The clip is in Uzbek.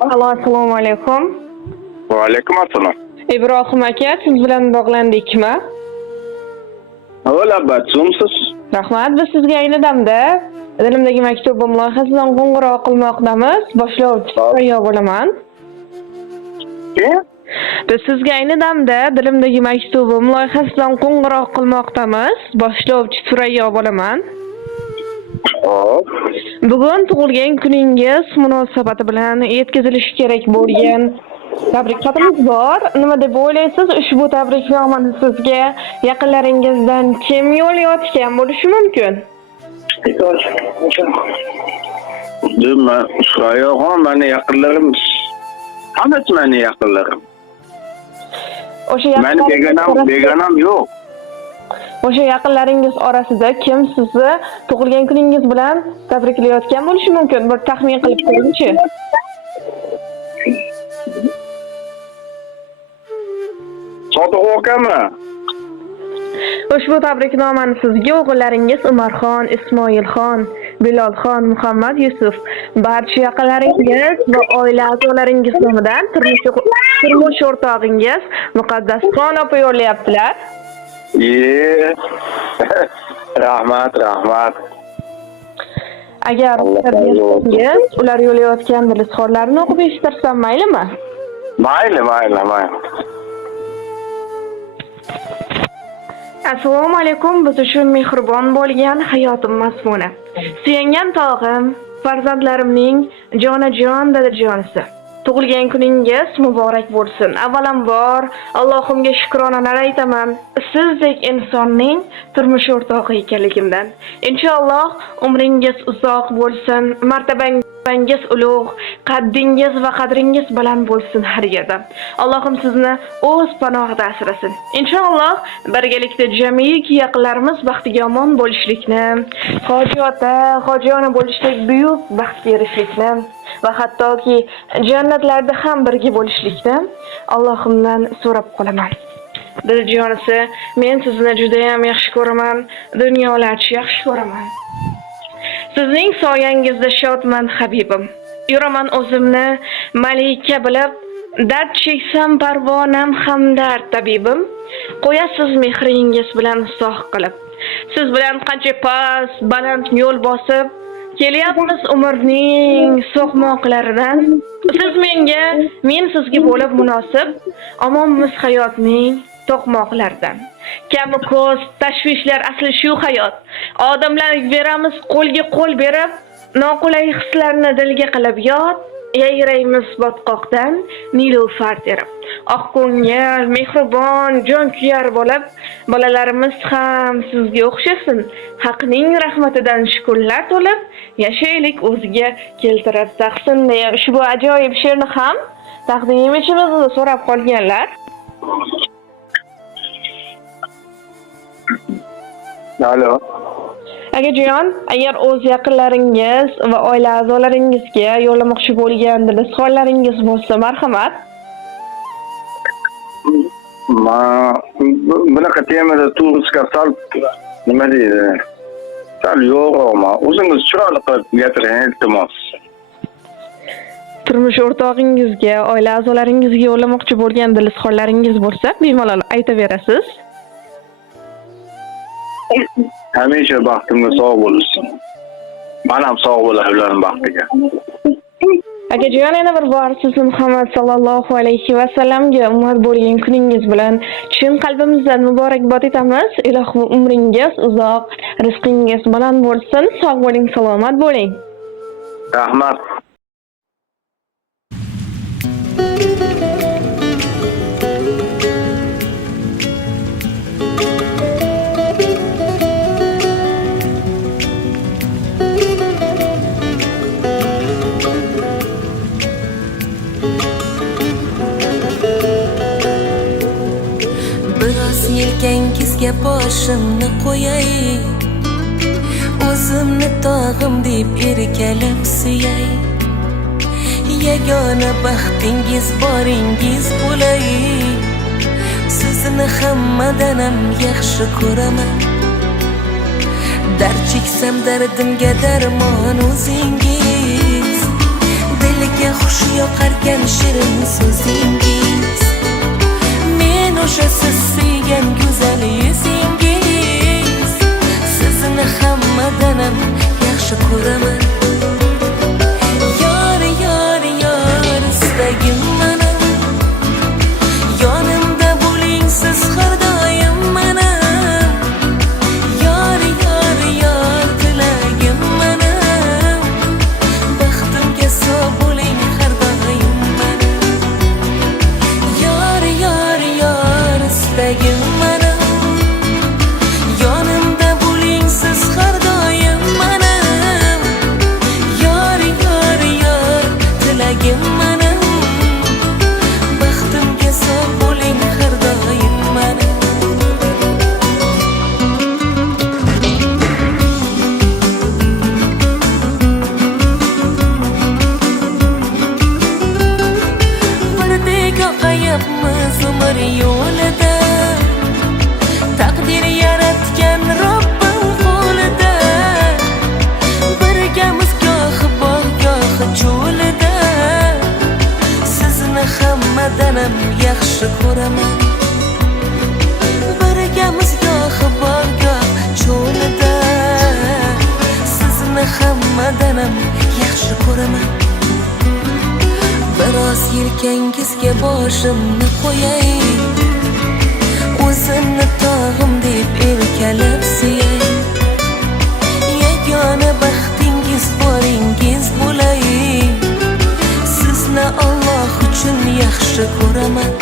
Alo, assalomu alaykum. Va alaykum assalom. Ibrohim aka, siz bilan bog'landikmi? Albatta, Rahmat, biz sizga ayni damda dilimdagi maktubim loyihasidan qo'ng'iroq qilmoqdamiz. Boshlovchi tayyor bo'laman. Biz sizga ayni damda dilimdagi maktubim loyihasidan qo'ng'iroq qilmoqdamiz. Boshlovchi Surayyo bo'laman. Hop. Bugun tug'ilgan kuningiz munosabati bilan yetkazilishi kerak bo'lgan tabrik xatimiz bor. Nima deb o'ylaysiz? Ushbu tabriknomani sizga yaqinlaringizdan kim yo'llayotgan bo'lishi mumkin? Nima? Surayyoxon meni yaqinlarim. Hammasi meni yaqinlarim. O'sha Meni begonam yo'q. O'sha yaqinlaringiz orasida kim sizni tug'ilgan kuningiz bilan tabriklayotgan bo'lishi mumkin? Bir taxmin qilib ko'ring-chi. Sodiq akami. Ushbu tabriknomani sizga o'g'illaringiz Umarxon, Ismoilxon, Bilolxon, Muhammad Yusuf, barcha yaqinlaringiz va oila a'zolaringiz nomidan turmush o'rtog'ingiz Muqaddasxon opa yo'llayaptilar. Rahmat. Agar ular yo'llayotgan dilizxorlarni o'qib eshittirsam maylimi? Mayli. Assalomu alaykum, biz uchun mehribon bo'lgan hayotim mazmuni. Suyangan tog'im, farzandlarimning jonajon dadajonisi. Tug'ilgan kuningiz muborak bo'lsin. Avvalambor Allohimga shukronalar aytaman. Sizdek insonning turmush o'rtog'i ekanligimdan. Inshaalloh umringiz uzoq bo'lsin, martabangiz ulug', qaddingiz va qadringiz baland bo'lsin har yerda. Allohim sizni o'z panohida asrasin. Inshaalloh birgalikda jamiki yaqinlarimiz baxtiga omon bo'lishlikni, hoji ota, hoji ona bo'lishlik buyuk baxtga erishishlikni va hattoki jannatlarda ham birga bo'lishlikni Allohimdan so'rab qolaman. Dadajonisi, men sizni juda ham yaxshi ko'raman, dunyolarcha yaxshi ko'raman. Sizning soyangizda shodman habibim. Yuraman o'zimni malika bilib, dard cheksam parvonam hamdard tabibim. Qo'yasiz mehringiz bilan sog' qilib. Siz bilan qancha past, baland yo'l bosib kelyapmiz umrning so'qmoqlaridan. Siz menga, men sizga bo'lib munosib, omonmiz hayotning to'qmoqlaridan. Kabi ko'z, tashvishlar asli shu hayot. Odamlar beramiz qo'lga qo'l berib, noqulay hislarni dilga qilib yod, yayraymiz botqoqdan nilufar terib. Oqko'ngil, mehribon, jonkuyar bo'lib, bolalarimiz ham sizga o'xshasin. Haqning rahmatidan shukrlar to'lib, yashaylik o'ziga keltirib taqsin deya ushbu ajoyib she'rni ham taqdim etishimizni so'rab qolganlar. Alo. Akajon, agar o'z yaqinlaringiz va oila a'zolaringizga yo'llamoqchi bo'lgan dilizxorlaringiz bo'lsa, marhamat. Bunaqa temada turishga sal nima deydi? Sal yo'qmi? O'zingiz chiroyli qilib gapiring, iltimos. Turmush o'rtog'ingizga, oila a'zolaringizga yo'llamoqchi bo'lgan dilizxorlaringiz bo'lsa, bemalol aytaverasiz. Hamisha baxtimga sog' bo'lsin. Men ham sog' bo'lay ularning baxtiga. Akajon, yana bir bor sizni Muhammad sallallohu alayhi va sallamga ummat bo'lgan kuningiz bilan chin qalbimizdan muborakbod etamiz. Ilohim umringiz uzoq, rizqingiz baland bo'lsin. Sog' bo'ling, salomat bo'ling. Rahmat. Yelkangizga boshimni qo'yay, o'zimni tog'im deb erkalab suyay. Yagona baxtingiz boringiz bo'lay. Sizni hammadan ham yaxshi ko'raman. Dard cheksam dardimga darmon o'zingiz. Dilga xush aytgan shirin so'zingiz, men o'sha siz suygan go'zal yuzingiz. Sizni hammadanam yaxshi ko'raman. Yor, yor, yor, istagim mana. Yonimda bo'ling siz har doim mana. Yor, yor, yor, tilagim mana. Baxtimga so'z bo'ling har doim mana. Yor, yor, yor, istagim mana. Yonimda bo'ling siz har doim mana. Yor, yor, yor, tilagim mana. Baxtimga so'z bo'ling har doim mana. Birdek oqayapmiz umr yo'lida, taqdir yaratgan Robbim qo'lida. Birgamiz gohi bog' gohi cho'lida, sizni hammadanam yaxshi ko'raman. Birgamiz gohi bog' goh cho'lida, sizni hammadanam yaxshi ko'raman. Biroz yelkangizga boshimni qo'yay, o'zimni tog'im deb erkalab suyay. Yagona baxtingiz boringiz bo'lay, sizni Alloh uchun yaxshi ko'raman.